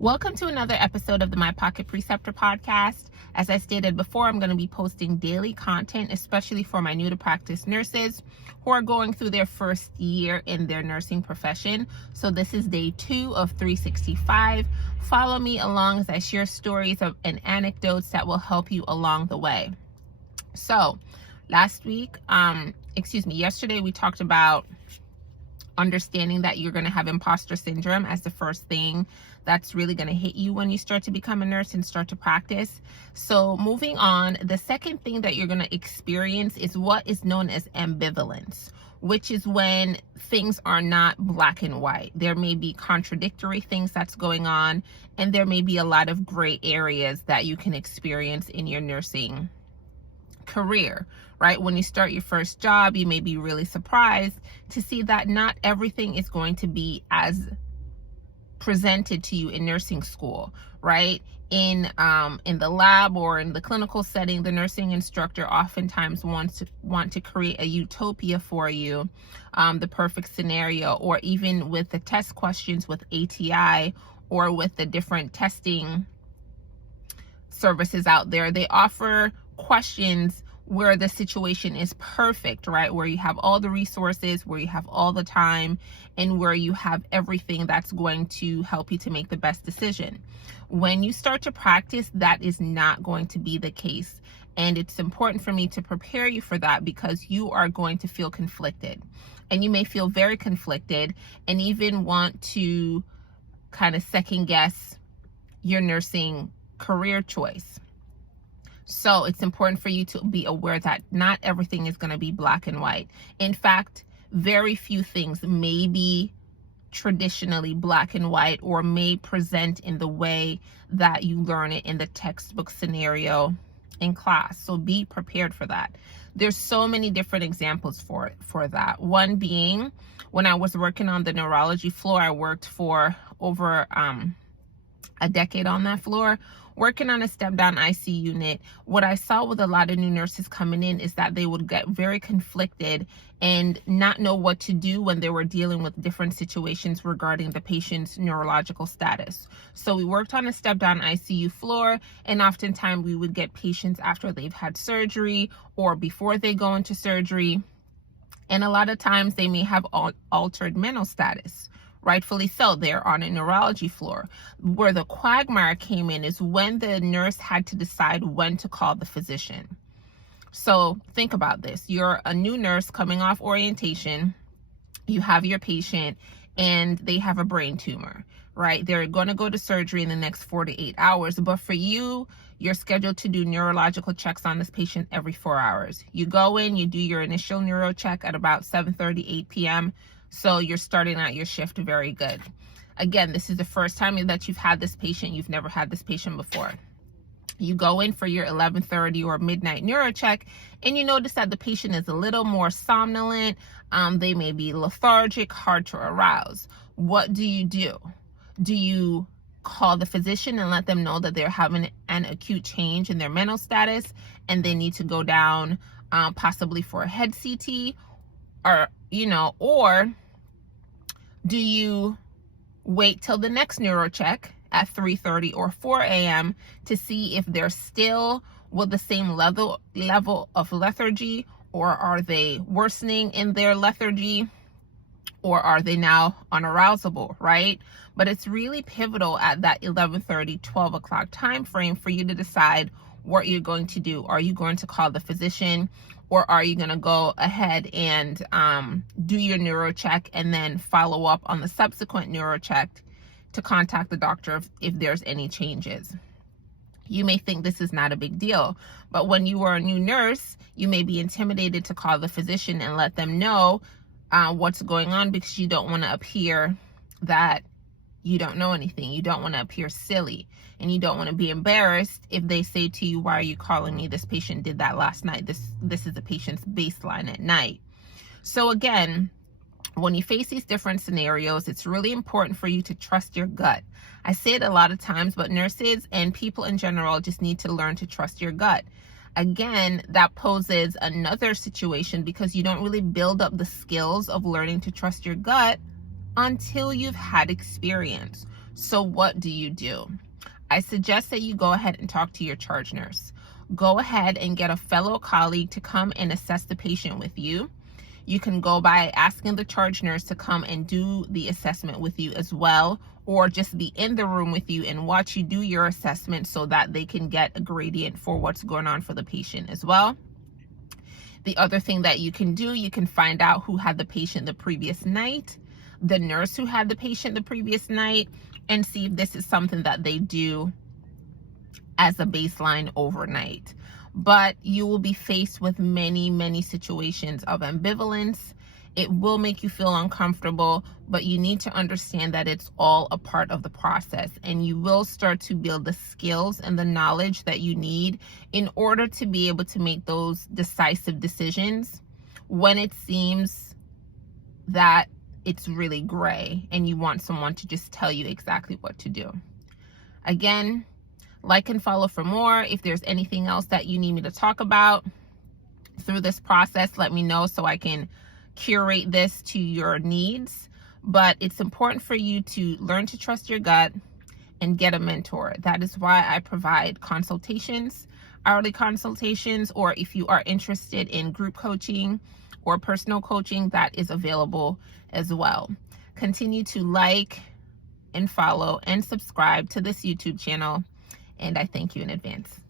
Welcome to another episode of the My Pocket Preceptor podcast. As I stated before, I'm going to be posting daily content, especially for my new to practice nurses who are going through their first year in their nursing profession. So this is day 2 of 365. Follow me along as I share stories and anecdotes that will help you along the way. So yesterday we talked about understanding that you're going to have imposter syndrome as the first thing that's really going to hit you when you start to become a nurse and start to practice. So moving on, the second thing that you're going to experience is what is known as ambivalence, which is when things are not black and white. There may be contradictory things that's going on, and there may be a lot of gray areas that you can experience in your nursing career, right? When you start your first job, you may be really surprised to see that not everything is going to be as presented to you in nursing school, right? In the lab or in the clinical setting, the nursing instructor oftentimes want to create a utopia for you, the perfect scenario, or even with the test questions with ATI or with the different testing services out there, they offer questions where the situation is perfect, right? Where you have all the resources, where you have all the time, and where you have everything that's going to help you to make the best decision. When you start to practice, that is not going to be the case. And it's important for me to prepare you for that because you are going to feel conflicted. And you may feel very conflicted and even want to kind of second guess your nursing career choice. So it's important for you to be aware that not everything is going to be black and white. In fact, very few things may be traditionally black and white or may present in the way that you learn it in the textbook scenario in class. So be prepared for that. There's so many different examples for that. One being, when I was working on the neurology floor, I worked for over a decade on that floor, working on a step-down IC unit. What I saw with a lot of new nurses coming in is that they would get very conflicted and not know what to do when they were dealing with different situations regarding the patient's neurological status. So we worked on a step-down ICU floor, and oftentimes we would get patients after they've had surgery or before they go into surgery. And a lot of times they may have altered mental status. Rightfully so, they're on a neurology floor. Where the quagmire came in is when the nurse had to decide when to call the physician. So think about this. You're a new nurse coming off orientation. You have your patient and they have a brain tumor, right? They're going to go to surgery in the next 4 to 8 hours. But for you, you're scheduled to do neurological checks on this patient every 4 hours. You go in, you do your initial neuro check at about 7:30, 8 p.m., so you're starting out your shift very good. Again, this is the first time that you've had this patient. You've never had this patient before. You go in for your 11:30 or midnight neuro check, and you notice that the patient is a little more somnolent. They may be lethargic, hard to arouse. What do? Do you call the physician and let them know that they're having an acute change in their mental status and they need to go down possibly for a head CT? Or do you wait till the next neuro check at 3:30 or 4 a.m. to see if they're still with the same level of lethargy, or are they worsening in their lethargy, or are they now unarousable, right? But it's really pivotal at that 11:30, 12 o'clock time frame for you to decide what you're going to do. Are you going to call the physician, or are you going to go ahead and do your neuro check and then follow up on the subsequent neuro check to contact the doctor if there's any changes? You may think this is not a big deal, but when you are a new nurse, you may be intimidated to call the physician and let them know what's going on, because you don't want to appear that you don't know anything. You don't want to appear silly, and you don't want to be embarrassed if they say to you, why are you calling me? This patient did that last night. This is the patient's baseline at night. So again, when you face these different scenarios, it's really important for you to trust your gut. I say it a lot of times, but nurses and people in general just need to learn to trust your gut. Again, that poses another situation because you don't really build up the skills of learning to trust your gut until you've had experience. So what do? I suggest that you go ahead and talk to your charge nurse. Go ahead and get a fellow colleague to come and assess the patient with you. You can go by asking the charge nurse to come and do the assessment with you as well, or just be in the room with you and watch you do your assessment so that they can get a gradient for what's going on for the patient as well. The other thing that you can do, you can find out who had the patient the previous night, the nurse who had the patient the previous night, and see if this is something that they do as a baseline overnight. But you will be faced with many situations of ambivalence. It will make you feel uncomfortable, but you need to understand that it's all a part of the process, and you will start to build the skills and the knowledge that you need in order to be able to make those decisive decisions when it seems that it's really gray and you want someone to just tell you exactly what to do. Again, like and follow for more. If there's anything else that you need me to talk about through this process, let me know so I can curate this to your needs. But it's important for you to learn to trust your gut and get a mentor. That is why I provide consultations, hourly consultations, or if you are interested in group coaching or personal coaching, that is available as well. Continue to like and follow and subscribe to this YouTube channel, and I thank you in advance.